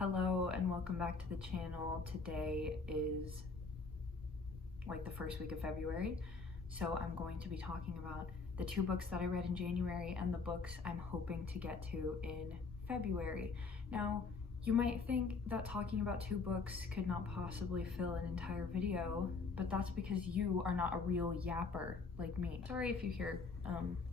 Hello and welcome back to the channel. Today is like the first week of February, so I'm going to be talking about the two books that I read in January and the books I'm hoping to get to in February. Now, you might think that talking about two books could not possibly fill an entire video, but that's because you are not a real yapper like me. Sorry if you hear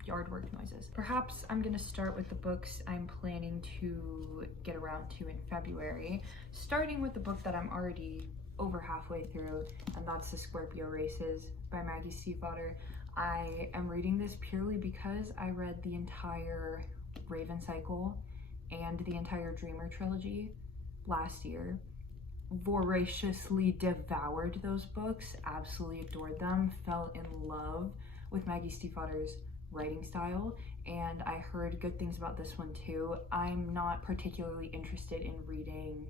yard work noises. Perhaps I'm gonna start with the books I'm planning to get around to in February, starting with the book that I'm already over halfway through, and that's the Scorpio Races by Maggie Stiefvater. I am reading this purely because I read the entire Raven Cycle and the entire Dreamer trilogy last year. Voraciously devoured those books, absolutely adored them, fell in love with Maggie Stiefvater's writing style, and I heard good things about this one too. I'm not particularly interested in reading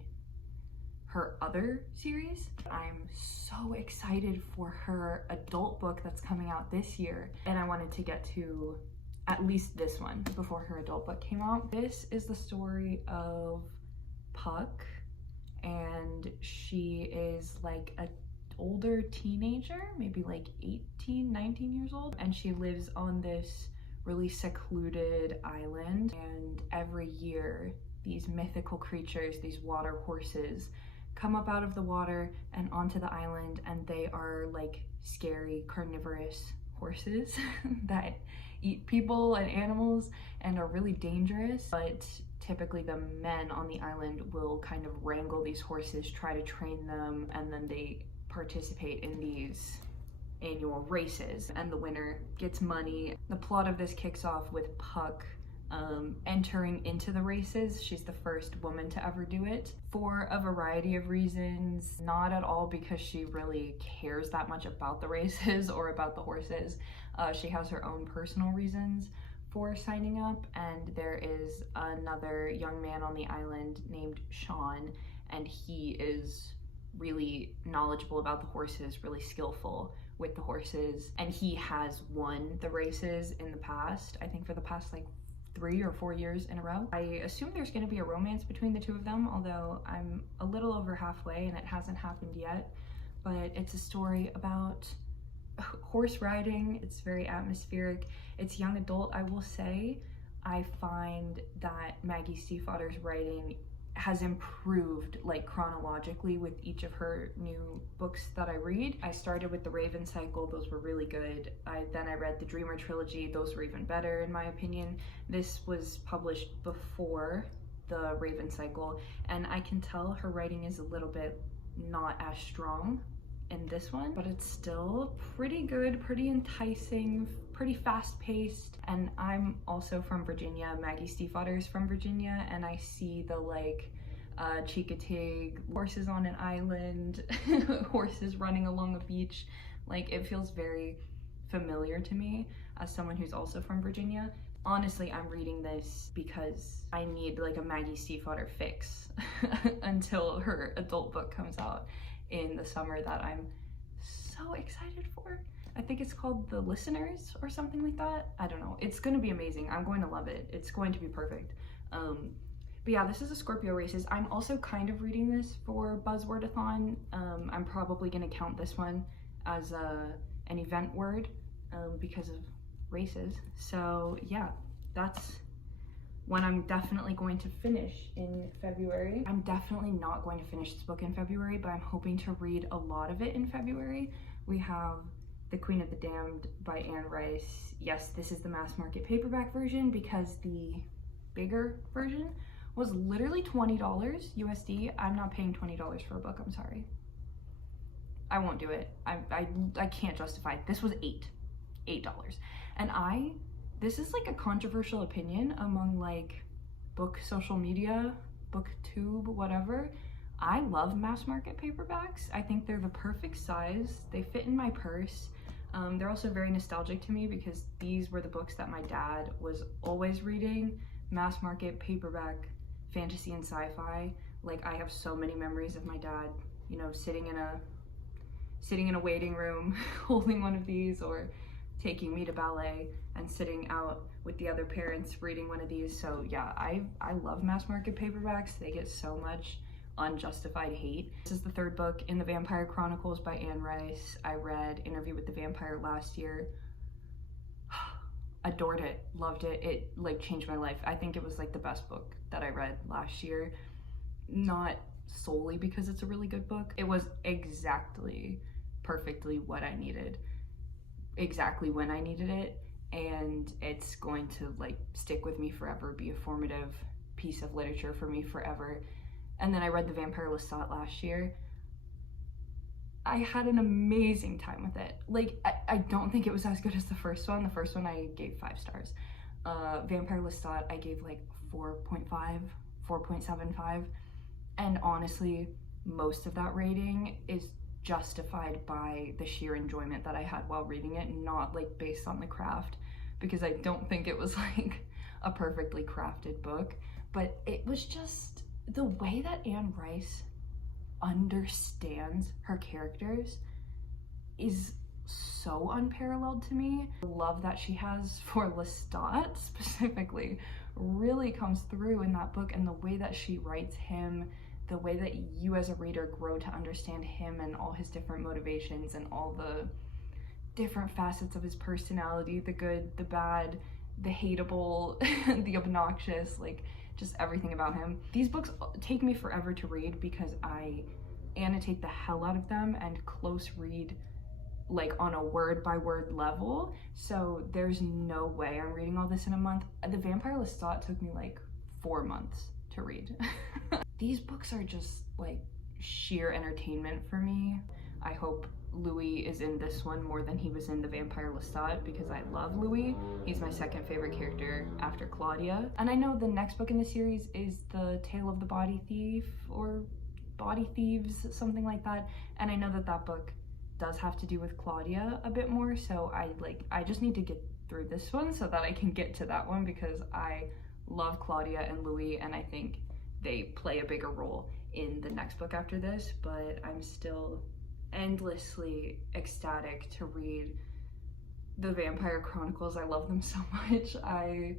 her other series. I'm so excited for her adult book that's coming out this year, and I wanted to get to at least this one before her adult book came out. This is the story of Puck, and she is like an older teenager, maybe like 18, 19 years old, and she lives on this really secluded island, and every year these mythical creatures, these water horses, come up out of the water and onto the island, and they are like scary carnivorous horses that eat people and animals and are really dangerous, but typically the men on the island will kind of wrangle these horses, try to train them, and then they participate in these annual races, and the winner gets money. The plot of this kicks off with Puck entering into the races. She's the first woman to ever do it for a variety of reasons, not at all because she really cares that much about the races or about the horses. She has her own personal reasons for signing up, and there is another young man on the island named Sean, and he is really knowledgeable about the horses, really skillful with the horses, and he has won the races in the past, I think for the past like 3 or 4 years in a row. I assume there's going to be a romance between the two of them, although I'm a little over halfway and it hasn't happened yet. But it's a story about horse riding. It's very atmospheric. It's young adult, I will say. I find that Maggie Stiefvater's writing has improved like chronologically with each of her new books that I read. I started with the Raven Cycle, those were really good. Then I read the Dreamer trilogy, those were even better in my opinion. This was published before the Raven Cycle, and I can tell her writing is a little bit not as strong in this one, but it's still pretty good, pretty enticing, pretty fast-paced. And I'm also from Virginia. Maggie Stiefvater is from Virginia, and I see the like Chikatig, horses on an island, horses running along a beach. Like, it feels very familiar to me as someone who's also from Virginia. Honestly, I'm reading this because I need like a Maggie Stiefvater fix until her adult book comes out in the summer that I'm so excited for. I think it's called The Listeners or something like that. I don't know. It's gonna be amazing. I'm going to love it. It's going to be perfect. But yeah, this is a Scorpio Races. I'm also kind of reading this for Buzzwordathon. I'm probably gonna count this one as an event word because of races. So yeah, that's when I'm definitely going to finish in February. I'm definitely not going to finish this book in February, but I'm hoping to read a lot of it in February. We have The Queen of the Damned by Anne Rice. Yes, this is the mass market paperback version because the bigger version was literally $20 USD. I'm not paying $20 for a book, I'm sorry. I won't do it. I can't justify it. This was $8. And this is like a controversial opinion among like book social media, Booktube, whatever. I love mass market paperbacks. I think they're the perfect size. They fit in my purse. They're also very nostalgic to me because these were the books that my dad was always reading. Mass market paperback, fantasy and sci-fi. Like, I have so many memories of my dad, you know, sitting in a waiting room holding one of these, or taking me to ballet and sitting out with the other parents reading one of these. So yeah, I love mass market paperbacks. They get so much unjustified hate. This is the third book in the Vampire Chronicles by Anne Rice. I read Interview with the Vampire last year. Adored it, loved it. It like changed my life. I think it was like the best book that I read last year. Not solely because it's a really good book. It was exactly, perfectly what I needed, exactly when I needed it, and it's going to like stick with me forever, be a formative piece of literature for me forever. And then I read The Vampire Lestat last year. I had an amazing time with it. Like, I don't think it was as good as the first one. The first one I gave 5 stars. Vampire Lestat I gave like 4.5, 4.75. And honestly, most of that rating is justified by the sheer enjoyment that I had while reading it, not like based on the craft, because I don't think it was like a perfectly crafted book, but it was just the way that Anne Rice understands her characters is so unparalleled to me. The love that she has for Lestat specifically really comes through in that book, and the way that she writes him, the way that you as a reader grow to understand him and all his different motivations and all the different facets of his personality, the good, the bad, the hateable, the obnoxious, like just everything about him. These books take me forever to read because I annotate the hell out of them and close read like on a word by word level. So there's no way I'm reading all this in a month. The Vampire Lestat took me like 4 months to read. These books are just like sheer entertainment for me. I hope Louis is in this one more than he was in The Vampire Lestat, because I love Louis. He's my second favorite character after Claudia. And I know the next book in the series is The Tale of the Body Thief, or Body Thieves, something like that. And I know that that book does have to do with Claudia a bit more, so I just need to get through this one so that I can get to that one, because I love Claudia and Louis, and I think they play a bigger role in the next book after this. But I'm still endlessly ecstatic to read the Vampire Chronicles. I love them so much. I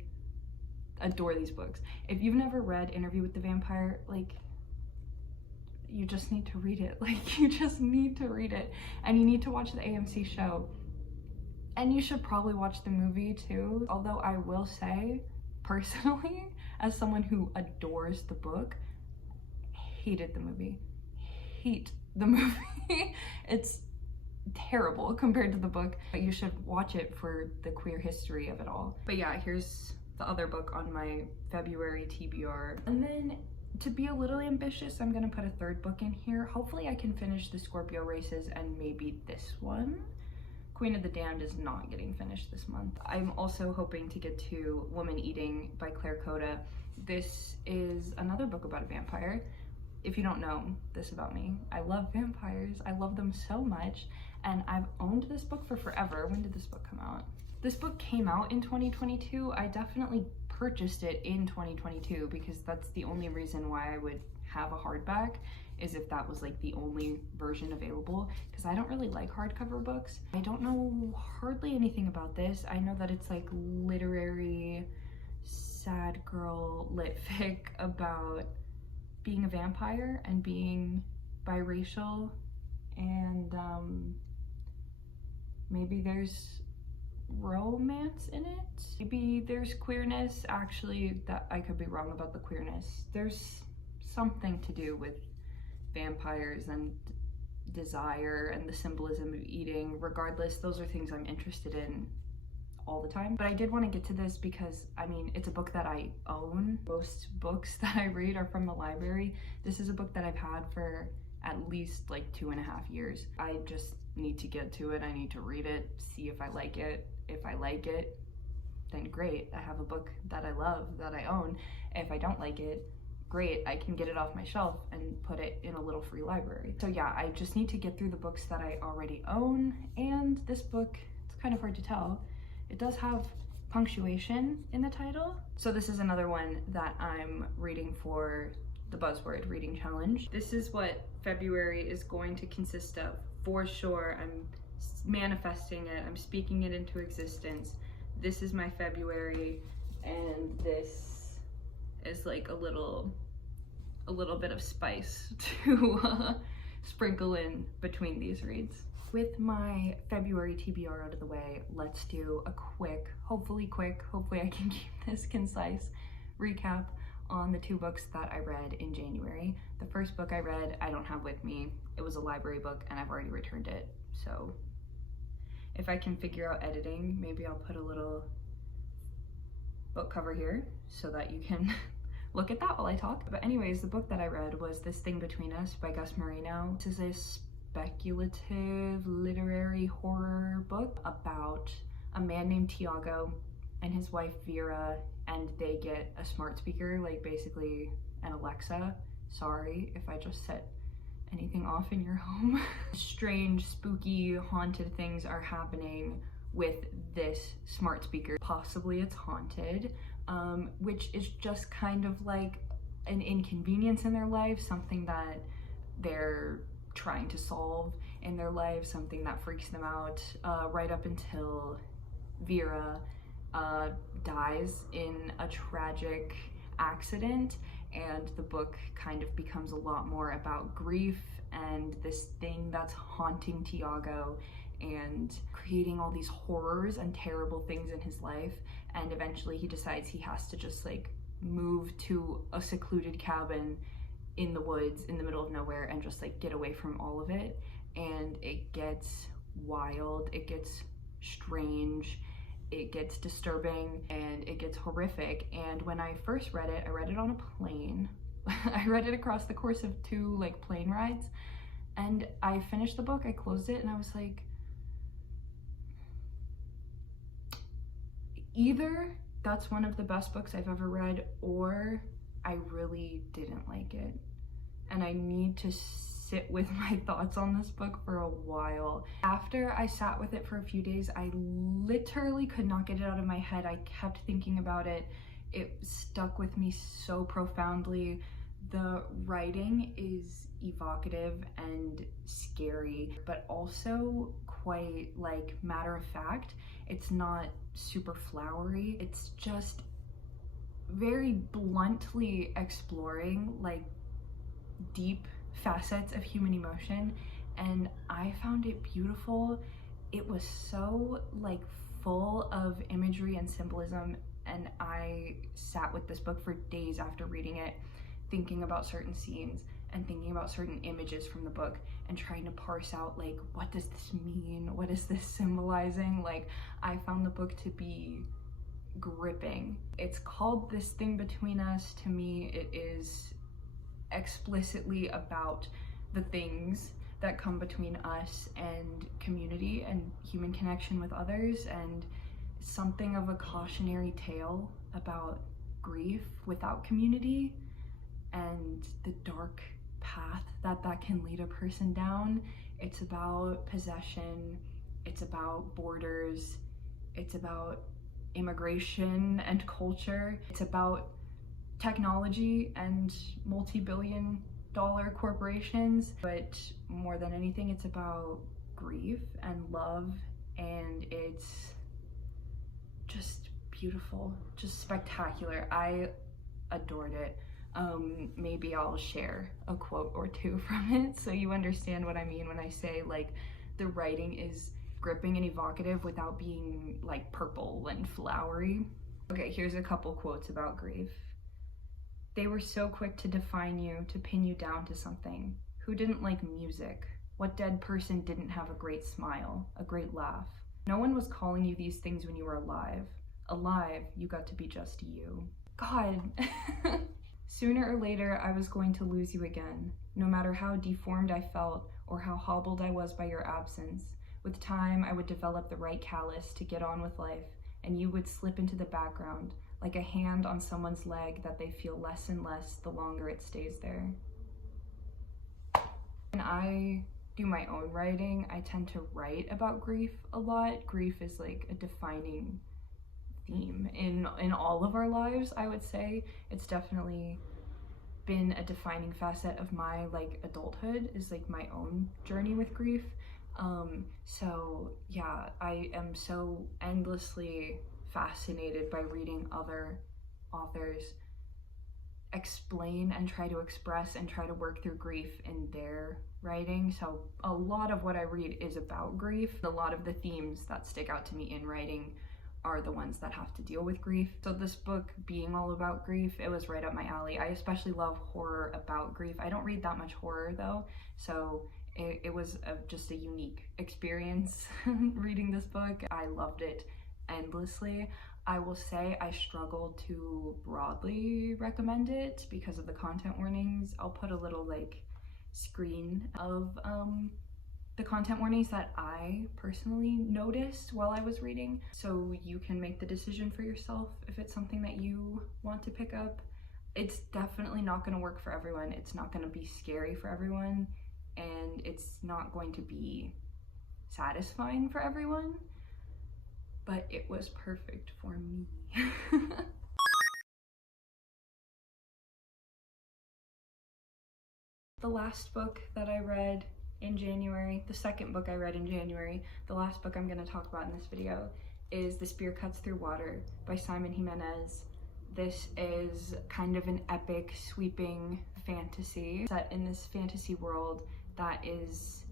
adore these books. If you've never read Interview with the Vampire, like, you just need to read it. Like, you just need to read it, and you need to watch the AMC show, and you should probably watch the movie too. Although I will say, personally, as someone who adores the book, hated the movie. Hate the movie. It's terrible compared to the book, but you should watch it for the queer history of it all. But yeah, here's the other book on my February TBR. And then, to be a little ambitious, I'm gonna put a third book in here. Hopefully I can finish the Scorpio Races and maybe this one. Queen of the Damned is not getting finished this month. I'm also hoping to get to Woman Eating by Claire Coda. This is another book about a vampire. If you don't know this about me, I love vampires. I love them so much, and I've owned this book for forever. When did this book come out? This book came out in 2022. I definitely purchased it in 2022 because that's the only reason why I would have a hardback, is if that was like the only version available, because I don't really like hardcover books. I don't know hardly anything about this. I know that it's like literary sad girl lit fic about being a vampire and being biracial, and maybe there's romance in it. Maybe there's queerness. Actually, that I could be wrong about the queerness. There's something to do with vampires and desire and the symbolism of eating. Regardless, those are things I'm interested in all the time. But I did want to get to this because, I mean, it's a book that I own. Most books that I read are from the library. This is a book that I've had for at least like 2.5 years. I just need to get to it. I need to read it, see if I like it. If I like it, then great. I have a book that I love, that I own. If I don't like it, great. I can get it off my shelf and put it in a little free library. So yeah, I just need to get through the books that I already own. And this book, it's kind of hard to tell. It does have punctuation in the title. So this is another one that I'm reading for the Buzzword Reading Challenge. This is what February is going to consist of, for sure. I'm manifesting it, I'm speaking it into existence. This is my February, and this is like a little a little bit of spice to sprinkle in between these reads. With my February TBR out of the way, let's do a quick, hopefully I can keep this concise, recap on the 2 books that I read in January. The first book I read, I don't have with me. It was a library book and I've already returned it. So if I can figure out editing, maybe I'll put a little book cover here so that you can look at that while I talk. But anyways, the book that I read was This Thing Between Us by Gus Moreno. This is a speculative literary horror book about a man named Tiago and his wife Vera, and they get a smart speaker, like basically an Alexa. Sorry if I just set anything off in your home. Strange, spooky, haunted things are happening with this smart speaker. Possibly it's haunted, which is just kind of like an inconvenience in their life, something that they're trying to solve in their life, something that freaks them out, right up until Vera dies in a tragic accident, and the book kind of becomes a lot more about grief and this thing that's haunting Tiago and creating all these horrors and terrible things in his life. And eventually he decides he has to just like move to a secluded cabin in the woods in the middle of nowhere and just like get away from all of it. And it gets wild, it gets strange, it gets disturbing, and it gets horrific. And when I first read it, I read it on a plane. I read it across the course of 2 like plane rides, and I finished the book, I closed it, and I was like, either that's one of the best books I've ever read, or I really didn't like it. And I need to sit with my thoughts on this book for a while. After I sat with it for a few days, I literally could not get it out of my head. I kept thinking about it. It stuck with me so profoundly. The writing is evocative and scary, but also quite like matter of fact. It's not super flowery. It's just very bluntly exploring like deep facets of human emotion, and I found it beautiful. It was so like full of imagery and symbolism, and I sat with this book for days after reading it, thinking about certain scenes and thinking about certain images from the book and trying to parse out like, what does this mean? What is this symbolizing? Like, I found the book to be gripping. It's called This Thing Between Us. To me, it is explicitly about the things that come between us and community and human connection with others, and something of a cautionary tale about grief without community and the dark path that can lead a person down. It's about possession, it's about borders, it's about immigration and culture, it's about technology and multi-billion-dollar corporations, but more than anything, it's about grief and love, and it's just beautiful, just spectacular. I adored it. Maybe I'll share a quote or 2 from it so you understand what I mean when I say like the writing is gripping and evocative without being like purple and flowery. Okay, here's a couple quotes about grief. They were so quick to define you, to pin you down to something. Who didn't like music? What dead person didn't have a great smile, a great laugh? No one was calling you these things when you were alive. Alive, you got to be just you. God. Sooner or later, I was going to lose you again, no matter how deformed I felt or how hobbled I was by your absence. With time, I would develop the right callus to get on with life, and you would slip into the background, like a hand on someone's leg that they feel less and less the longer it stays there. When I do my own writing, I tend to write about grief a lot. Grief is like a defining theme in all of our lives, I would say. It's definitely been a defining facet of my like adulthood, is like my own journey with grief. So yeah, I am so endlessly fascinated by reading other authors' explain and try to express and try to work through grief in their writing. So a lot of what I read is about grief. A lot of the themes that stick out to me in writing are the ones that have to deal with grief. So this book being all about grief, it was right up my alley. I especially love horror about grief. I don't read that much horror though, so it was just a unique experience reading this book. I loved it endlessly. I will say I struggle to broadly recommend it because of the content warnings. I'll put a little like screen of the content warnings that I personally noticed while I was reading, so you can make the decision for yourself if it's something that you want to pick up. It's definitely not going to work for everyone. It's not going to be scary for everyone, and it's not going to be satisfying for everyone, but it was perfect for me. The last book that I read in January, the second book I read in January, the last book I'm going to talk about in this video, is The Spear Cuts Through Water by Simon Jimenez. This is kind of an epic, sweeping fantasy set in this fantasy world that is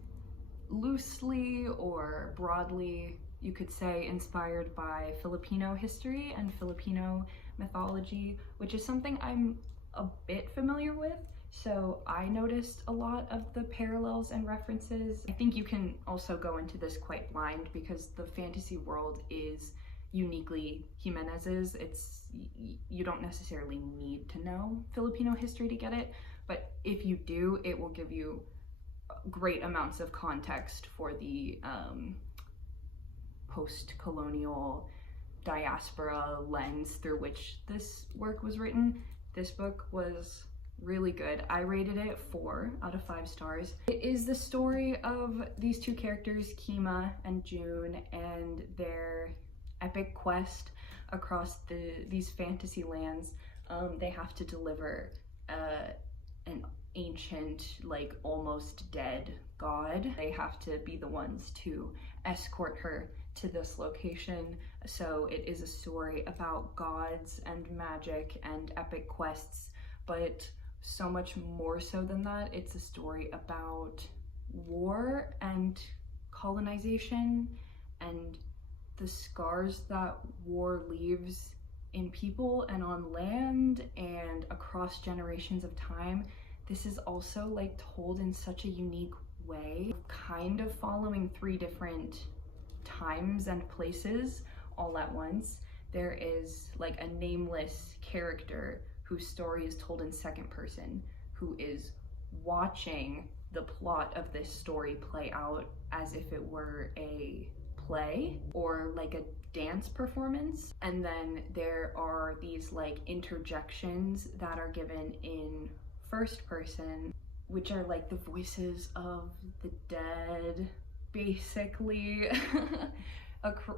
loosely or broadly, you could say, inspired by Filipino history and Filipino mythology, which is something I'm a bit familiar with. So I noticed a lot of the parallels and references. I think you can also go into this quite blind because the fantasy world is uniquely Jimenez's. You don't necessarily need to know Filipino history to get it, but if you do, it will give you great amounts of context for the post-colonial diaspora lens through which this work was written. This book was really good. I rated it 4 out of 5 stars. It is the story of these two characters, Kima and June, and their epic quest across these fantasy lands. They have to deliver an ancient, like almost dead god. They have to be the ones to escort her to this location. So it is a story about gods and magic and epic quests, but so much more so than that. It's a story about war and colonization and the scars that war leaves in people and on land and across generations of time. This is also like told in such a unique way, kind of following 3 different times and places all at once. There is like a nameless character whose story is told in second person, who is watching the plot of this story play out as if it were a play or like a dance performance. And then there are these like interjections that are given in first person, which are like the voices of the dead, basically,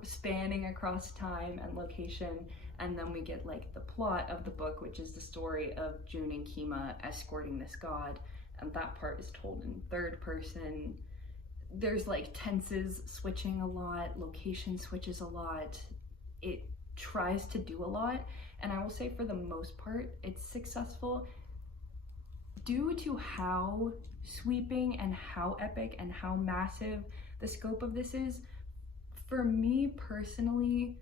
spanning across time and location. And then we get like the plot of the book, which is the story of June and Kima escorting this god, and that part is told in third person. There's like tenses switching a lot, location switches a lot. It tries to do a lot, and I will say for the most part it's successful due to how sweeping and how epic and how massive the scope of this is. For me personally,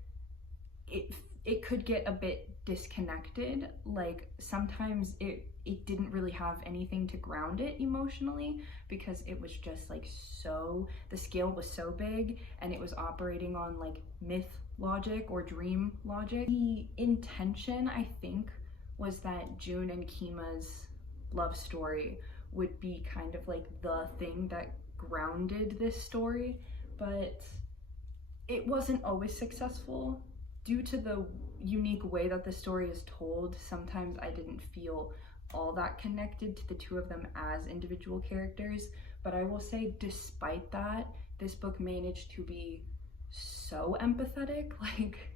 it could get a bit disconnected. Like sometimes it didn't really have anything to ground it emotionally because it was just like the scale was so big and it was operating on like myth logic or dream logic. The intention, I think, was that June and Kima's love story would be kind of like the thing that grounded this story, but it wasn't always successful. Due to the unique way that the story is told, sometimes I didn't feel all that connected to the two of them as individual characters. But I will say, despite that, this book managed to be so empathetic. Like,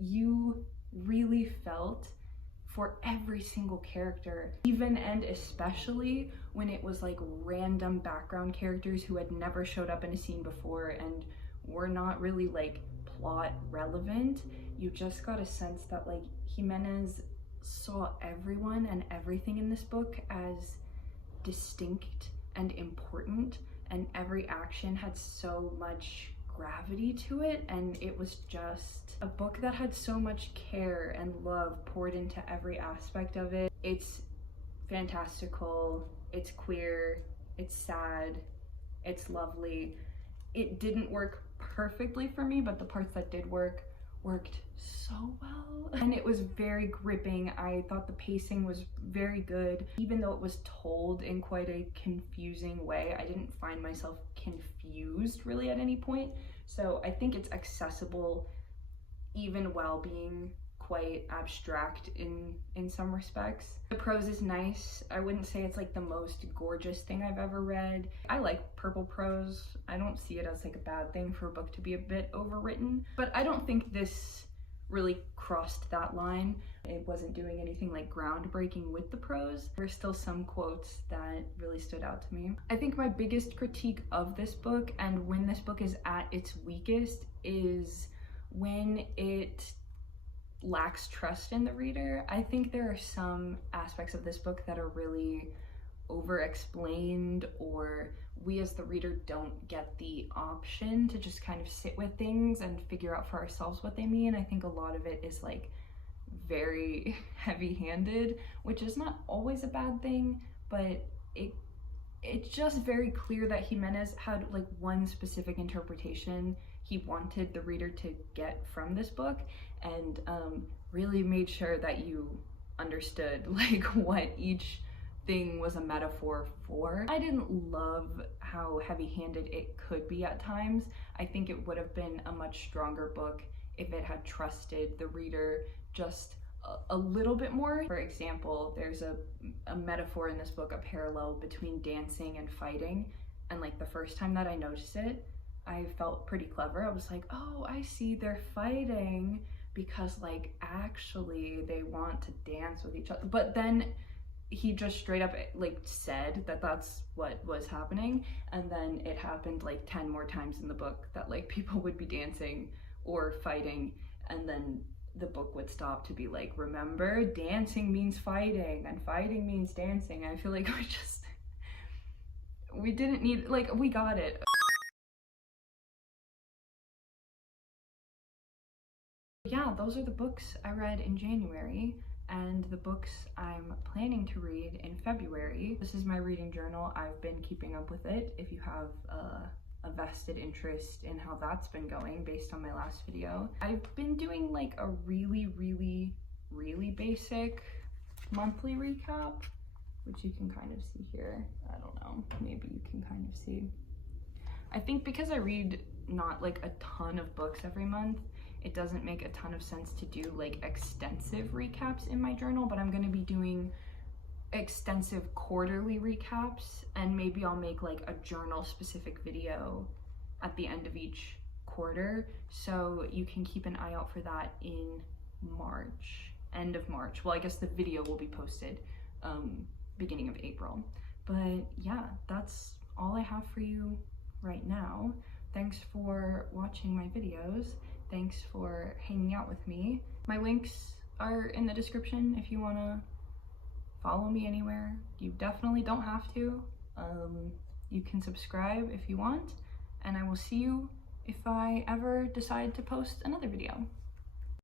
you really felt for every single character, even and especially when it was like random background characters who had never showed up in a scene before and were not really like plot relevant. You just got a sense that like Jimenez saw everyone and everything in this book as distinct and important, and every action had so much gravity to it, and it was just a book that had so much care and love poured into every aspect of it. It's fantastical, it's queer, it's sad, it's lovely. It didn't work perfectly for me, but the parts that did work worked so well, and it was very gripping. I thought the pacing was very good. Even though it was told in quite a confusing way, I didn't find myself confused really at any point. So I think it's accessible even while being quite abstract in some respects. The prose is nice. I wouldn't say it's like the most gorgeous thing I've ever read. I like purple prose. I don't see it as like a bad thing for a book to be a bit overwritten, but I don't think this really crossed that line. It wasn't doing anything like groundbreaking with the prose. There are still some quotes that really stood out to me. I think my biggest critique of this book, and when this book is at its weakest, is when it lacks trust in the reader. I think there are some aspects of this book that are really over-explained, or we as the reader don't get the option to just kind of sit with things and figure out for ourselves what they mean. I think a lot of it is like very heavy-handed, which is not always a bad thing, but it's just very clear that Jimenez had like one specific interpretation he wanted the reader to get from this book, and really made sure that you understood like what each thing was a metaphor for. I didn't love how heavy-handed it could be at times. I think it would have been a much stronger book if it had trusted the reader just a little bit more. For example, there's a metaphor in this book, a parallel between dancing and fighting, and like the first time that I noticed it, I felt pretty clever. I was like, oh, I see, they're fighting because like actually they want to dance with each other. But then he just straight up like said that that's what was happening, and then it happened like 10 more times in the book that like people would be dancing or fighting, and then the book would stop to be like, remember, dancing means fighting and fighting means dancing. I feel like we didn't need, like, we got it. Yeah, those are the books I read in January and the books I'm planning to read in February. This is my reading journal. I've been keeping up with it. If you have a vested interest in how that's been going based on my last video. I've been doing like a really basic monthly recap, which you can kind of see here. I don't know, maybe you can kind of see. I think because I read not like a ton of books every month, it doesn't make a ton of sense to do like extensive recaps in my journal, but I'm going to be doing extensive quarterly recaps, and maybe I'll make like a journal specific video at the end of each quarter, so you can keep an eye out for that in March, end of March. Well, I guess the video will be posted beginning of April. But yeah, that's all I have for you right now. Thanks for watching my videos. Thanks for hanging out with me. My links are in the description if you want to follow me anywhere. You definitely don't have to. You can subscribe if you want, and I will see you if I ever decide to post another video.